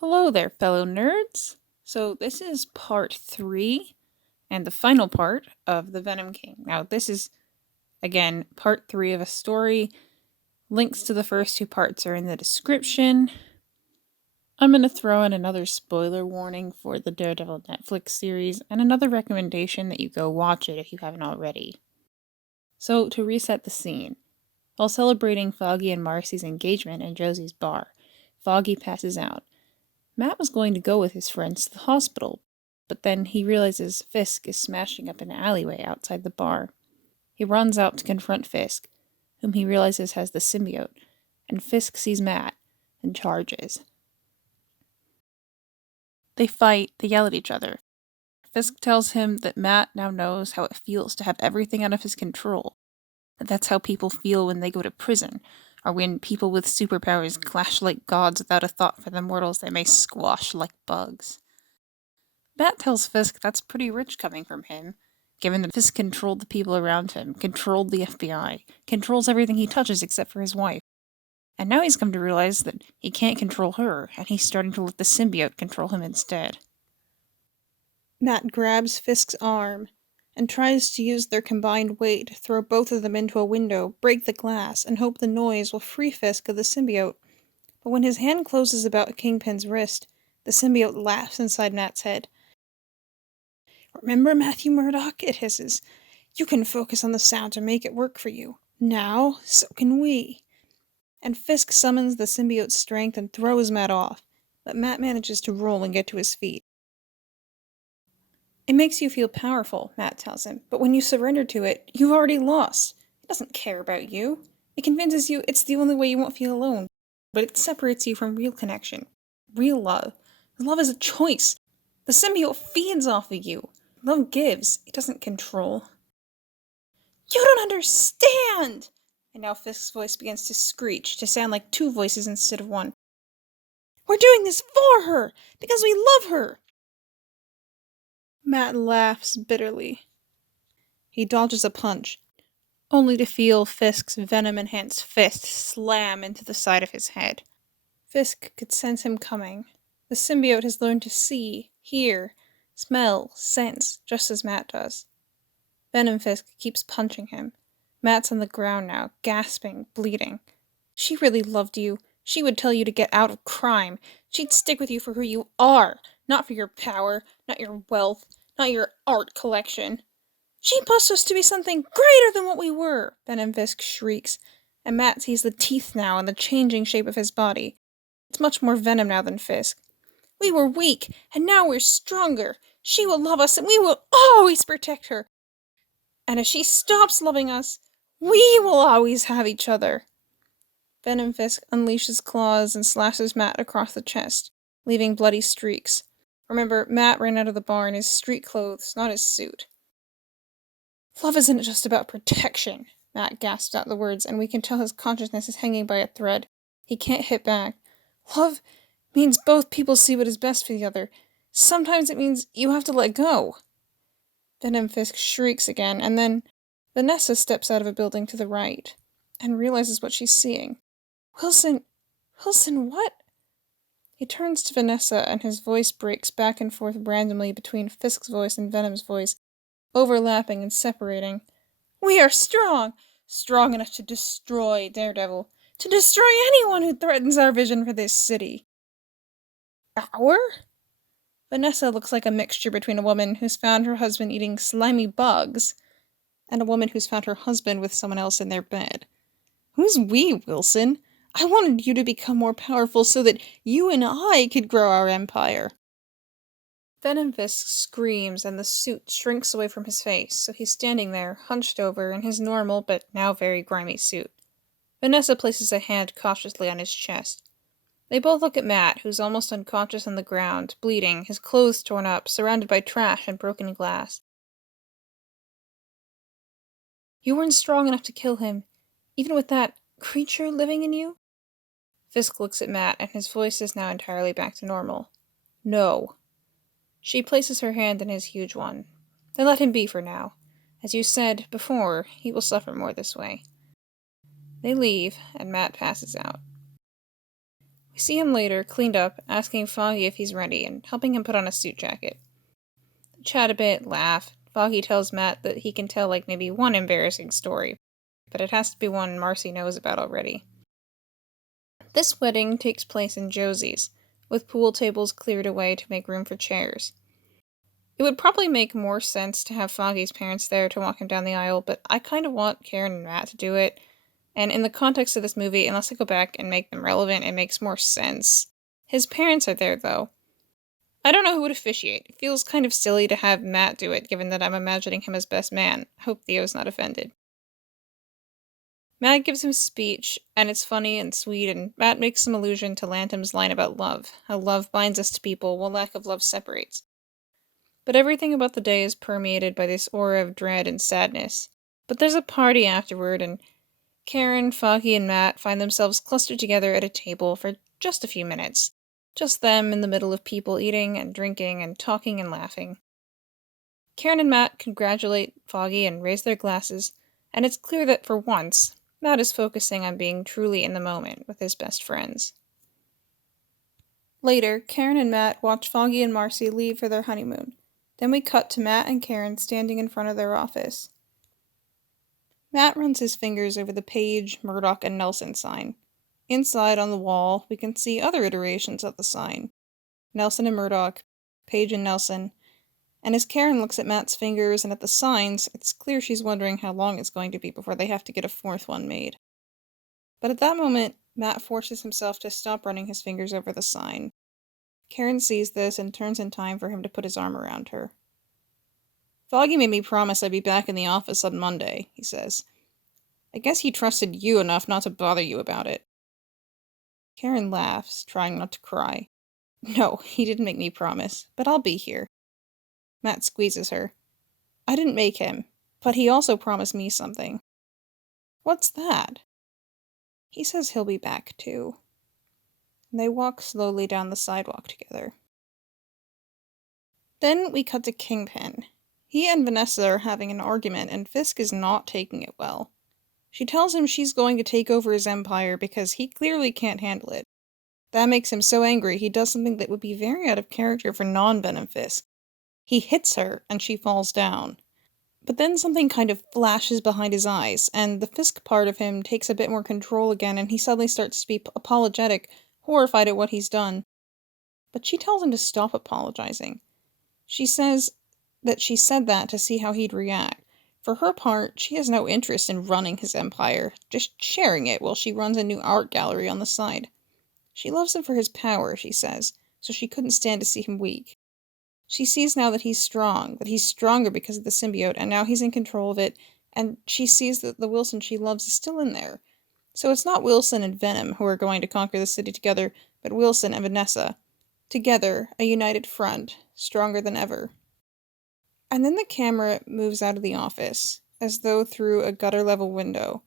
Hello there, fellow nerds! So this is part 3, and the final part of the Venom King. Now this is, again, part 3 of a story. Links to the first 2 parts are in the description. I'm going to throw in another spoiler warning for the Daredevil Netflix series, and another recommendation that you go watch it if you haven't already. So, to reset the scene, while celebrating Foggy and Marcy's engagement in Josie's bar, Foggy passes out. Matt was going to go with his friends to the hospital, but then he realizes Fisk is smashing up an alleyway outside the bar. He runs out to confront Fisk, whom he realizes has the symbiote, and Fisk sees Matt and charges. They fight, they yell at each other. Fisk tells him that Matt now knows how it feels to have everything out of his control, that that's how people feel when they go to prison, or when people with superpowers clash like gods without a thought for the mortals they may squash like bugs. Matt tells Fisk that's pretty rich coming from him, given that Fisk controlled the people around him, controlled the FBI, controls everything he touches except for his wife. And now he's come to realize that he can't control her, and he's starting to let the symbiote control him instead. Matt grabs Fisk's arm and tries to use their combined weight to throw both of them into a window, break the glass, and hope the noise will free Fisk of the symbiote. But when his hand closes about Kingpin's wrist, the symbiote laughs inside Matt's head. "Remember, Matthew Murdock?" it hisses. "You can focus on the sound to make it work for you. Now, so can we." And Fisk summons the symbiote's strength and throws Matt off, but Matt manages to roll and get to his feet. "It makes you feel powerful," Matt tells him, "but when you surrender to it, you've already lost. It doesn't care about you. It convinces you it's the only way you won't feel alone, but it separates you from real connection, real love. Love is a choice. The symbiote feeds off of you. Love gives, it doesn't control." "You don't understand!" And now Fisk's voice begins to screech, to sound like 2 voices instead of 1. "We're doing this for her! Because we love her!" Matt laughs bitterly. He dodges a punch, only to feel Fisk's venom-enhanced fist slam into the side of his head. Fisk could sense him coming. The symbiote has learned to see, hear, smell, sense, just as Matt does. Venom Fisk keeps punching him. Matt's on the ground now, gasping, bleeding. "She really loved you. She would tell you to get out of crime. She'd stick with you for who you are, not for your power, not your wealth, not your art collection. She pushed us to be something greater than what we were," Venom Fisk shrieks, and Matt sees the teeth now and the changing shape of his body. It's much more venom now than Fisk. "We were weak, and now we're stronger. She will love us, and we will always protect her. And if she stops loving us, we will always have each other." Venom Fisk unleashes claws and slashes Matt across the chest, leaving bloody streaks. Remember, Matt ran out of the bar in his street clothes, not his suit. "Love isn't just about protection." Matt gasps out the words, and we can tell his consciousness is hanging by a thread. He can't hit back. "Love means both people see what is best for the other. Sometimes it means you have to let go." Venom Fisk shrieks again, and then Vanessa steps out of a building to the right, and realizes what she's seeing. Wilson, what?" He turns to Vanessa, and his voice breaks back and forth randomly between Fisk's voice and Venom's voice, overlapping and separating. "We are strong! Strong enough to destroy Daredevil. To destroy anyone who threatens our vision for this city." "Our?" Vanessa looks like a mixture between a woman who's found her husband eating slimy bugs and a woman who's found her husband with someone else in their bed. "Who's we, Wilson? I wanted you to become more powerful so that you and I could grow our empire." Venom Fisk screams and the suit shrinks away from his face, so he's standing there, hunched over, in his normal but now very grimy suit. Vanessa places a hand cautiously on his chest. They both look at Matt, who's almost unconscious on the ground, bleeding, his clothes torn up, surrounded by trash and broken glass. "You weren't strong enough to kill him, even with that creature living in you?" Fisk looks at Matt, and his voice is now entirely back to normal. "No." She places her hand in his huge one. "Then let him be for now. As you said before, he will suffer more this way." They leave, and Matt passes out. We see him later, cleaned up, asking Foggy if he's ready, and helping him put on a suit jacket. They chat a bit, laugh. Foggy tells Matt that he can tell maybe one embarrassing story, but it has to be one Marcy knows about already. This wedding takes place in Josie's, with pool tables cleared away to make room for chairs. It would probably make more sense to have Foggy's parents there to walk him down the aisle, but I kind of want Karen and Matt to do it, and in the context of this movie, unless I go back and make them relevant, it makes more sense. His parents are there, though. I don't know who would officiate. It feels kind of silly to have Matt do it, given that I'm imagining him as best man. Hope Theo's not offended. Matt gives him a speech, and it's funny and sweet, and Matt makes some allusion to Lantham's line about love, how love binds us to people while lack of love separates. But everything about the day is permeated by this aura of dread and sadness. But there's a party afterward, and Karen, Foggy, and Matt find themselves clustered together at a table for just a few minutes. Just them in the middle of people eating and drinking and talking and laughing. Karen and Matt congratulate Foggy and raise their glasses, and it's clear that for once, Matt is focusing on being truly in the moment with his best friends. Later, Karen and Matt watch Foggy and Marcy leave for their honeymoon. Then we cut to Matt and Karen standing in front of their office. Matt runs his fingers over the Page, Murdock, and Nelson sign. Inside on the wall, we can see other iterations of the sign. Nelson and Murdock, Page and Nelson. And as Karen looks at Matt's fingers and at the signs, it's clear she's wondering how long it's going to be before they have to get a fourth one made. But at that moment, Matt forces himself to stop running his fingers over the sign. Karen sees this and turns in time for him to put his arm around her. Foggy made me promise I'd be back in the office on Monday, he says. I guess he trusted you enough not to bother you about it. Karen laughs, trying not to cry. No, he didn't make me promise, but I'll be here. Matt squeezes her. I didn't make him, but he also promised me something. What's that? He says he'll be back, too. And they walk slowly down the sidewalk together. Then we cut to Kingpin. He and Vanessa are having an argument, and Fisk is not taking it well. She tells him she's going to take over his empire because he clearly can't handle it. That makes him so angry he does something that would be very out of character for non-Venom Fisk. He hits her, and she falls down. But then something kind of flashes behind his eyes, and the Fisk part of him takes a bit more control again, and he suddenly starts to be apologetic, horrified at what he's done. But she tells him to stop apologizing. She says that she said that to see how he'd react. For her part, she has no interest in running his empire, just sharing it while she runs a new art gallery on the side. She loves him for his power, she says, so she couldn't stand to see him weak. She sees now that he's strong, that he's stronger because of the symbiote, and now he's in control of it, and she sees that the Wilson she loves is still in there. So it's not Wilson and Venom who are going to conquer the city together, but Wilson and Vanessa. Together, a united front, stronger than ever. And then the camera moves out of the office, as though through a gutter-level window,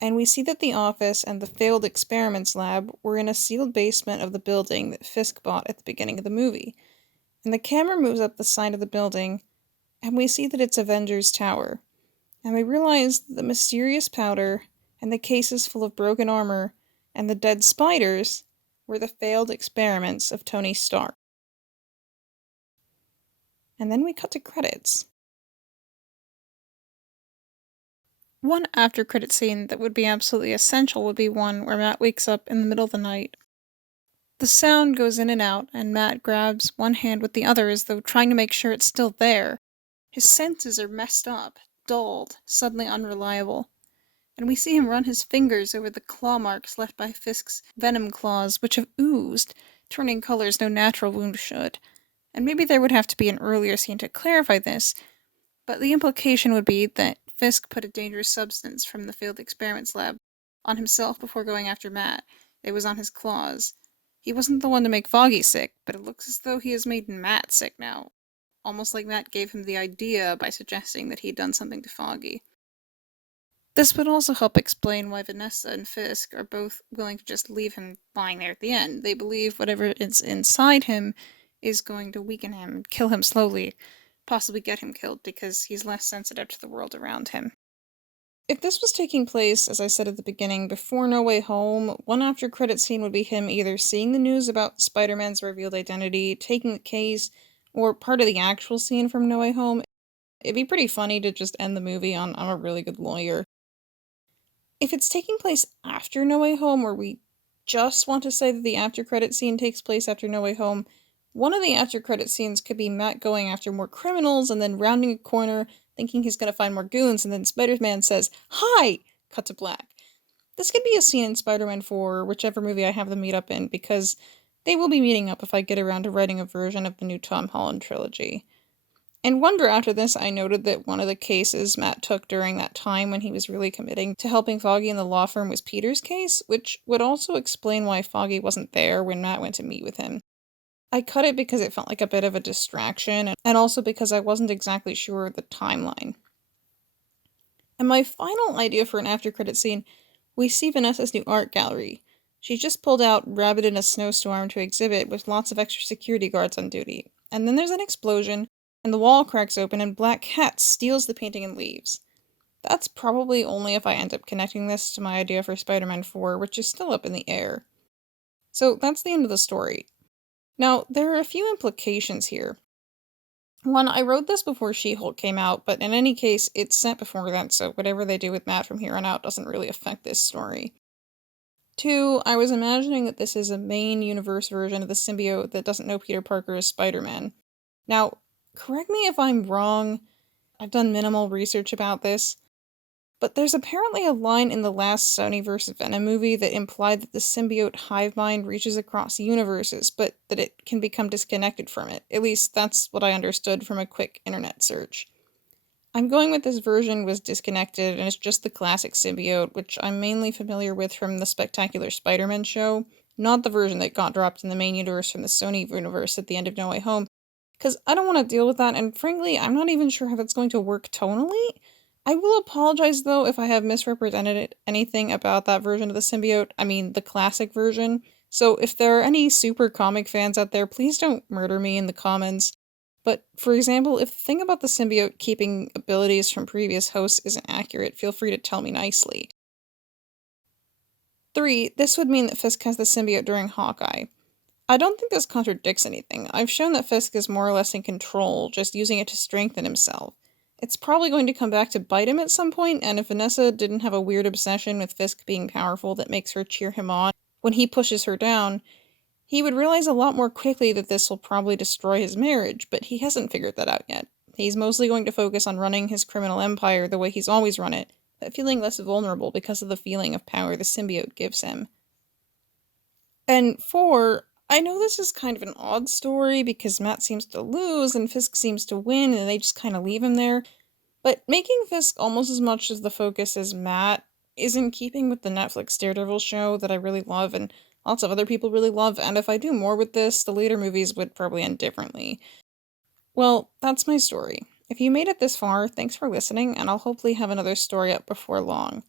and we see that the office and the failed experiments lab were in a sealed basement of the building that Fisk bought at the beginning of the movie. And the camera moves up the side of the building, and we see that it's Avengers Tower. And we realize that the mysterious powder, and the cases full of broken armor, and the dead spiders were the failed experiments of Tony Stark. And then we cut to credits. One after-credit scene that would be absolutely essential would be one where Matt wakes up in the middle of the night. The sound goes in and out, and Matt grabs one hand with the other as though trying to make sure it's still there. His senses are messed up, dulled, suddenly unreliable. And we see him run his fingers over the claw marks left by Fisk's venom claws, which have oozed, turning colors no natural wound should. And maybe there would have to be an earlier scene to clarify this, but the implication would be that Fisk put a dangerous substance from the failed experiments lab on himself before going after Matt. It was on his claws. He wasn't the one to make Foggy sick, but it looks as though he has made Matt sick now. Almost like Matt gave him the idea by suggesting that he'd done something to Foggy. This would also help explain why Vanessa and Fisk are both willing to just leave him lying there at the end. They believe whatever is inside him is going to weaken him and kill him slowly, possibly get him killed because he's less sensitive to the world around him. If this was taking place, as I said at the beginning, before No Way Home, one after credit scene would be him either seeing the news about Spider-Man's revealed identity, taking the case, or part of the actual scene from No Way Home. It'd be pretty funny to just end the movie on "I'm a really good lawyer." If it's taking place after No Way Home, or we just want to say that the after credit scene takes place after No Way Home, one of the after credit scenes could be Matt going after more criminals and then rounding a corner, thinking he's gonna find more goons, and then Spider-Man says, "Hi!" Cut to black. This could be a scene in Spider-Man 4, or whichever movie I have them meet up in, because they will be meeting up if I get around to writing a version of the new Tom Holland trilogy. In Wonder after this, I noted that one of the cases Matt took during that time when he was really committing to helping Foggy in the law firm was Peter's case, which would also explain why Foggy wasn't there when Matt went to meet with him. I cut it because it felt like a bit of a distraction, and also because I wasn't exactly sure of the timeline. And my final idea for an after credit scene, we see Vanessa's new art gallery. She just pulled out Rabbit in a Snowstorm to exhibit with lots of extra security guards on duty. And then there's an explosion, and the wall cracks open, and Black Cat steals the painting and leaves. That's probably only if I end up connecting this to my idea for Spider-Man 4, which is still up in the air. So that's the end of the story. Now, there are a few implications here. One, I wrote this before She-Hulk came out, but in any case, it's set before that, so whatever they do with Matt from here on out doesn't really affect this story. Two, I was imagining that this is a main universe version of the symbiote that doesn't know Peter Parker as Spider-Man. Now, correct me if I'm wrong, I've done minimal research about this, but there's apparently a line in the last Sony vs. Venom movie that implied that the symbiote hive mind reaches across universes, but that it can become disconnected from it. At least that's what I understood from a quick internet search. I'm going with this version was disconnected, and it's just the classic symbiote, which I'm mainly familiar with from the Spectacular Spider-Man show, not the version that got dropped in the main universe from the Sony universe at the end of No Way Home, because I don't want to deal with that, and frankly, I'm not even sure how that's going to work tonally. I will apologize though if I have misrepresented anything about that version of the symbiote, I mean the classic version. So if there are any super comic fans out there, please don't murder me in the comments. But, for example, if the thing about the symbiote keeping abilities from previous hosts isn't accurate, feel free to tell me nicely. 3. This would mean that Fisk has the symbiote during Hawkeye. I don't think this contradicts anything. I've shown that Fisk is more or less in control, just using it to strengthen himself. It's probably going to come back to bite him at some point, and if Vanessa didn't have a weird obsession with Fisk being powerful that makes her cheer him on when he pushes her down, he would realize a lot more quickly that this will probably destroy his marriage, but he hasn't figured that out yet. He's mostly going to focus on running his criminal empire the way he's always run it, but feeling less vulnerable because of the feeling of power the symbiote gives him. And 4, I know this is kind of an odd story because Matt seems to lose and Fisk seems to win and they just kind of leave him there, but making Fisk almost as much as the focus as Matt is in keeping with the Netflix Daredevil show that I really love and lots of other people really love, and if I do more with this, the later movies would probably end differently. Well, that's my story. If you made it this far, thanks for listening, and I'll hopefully have another story up before long.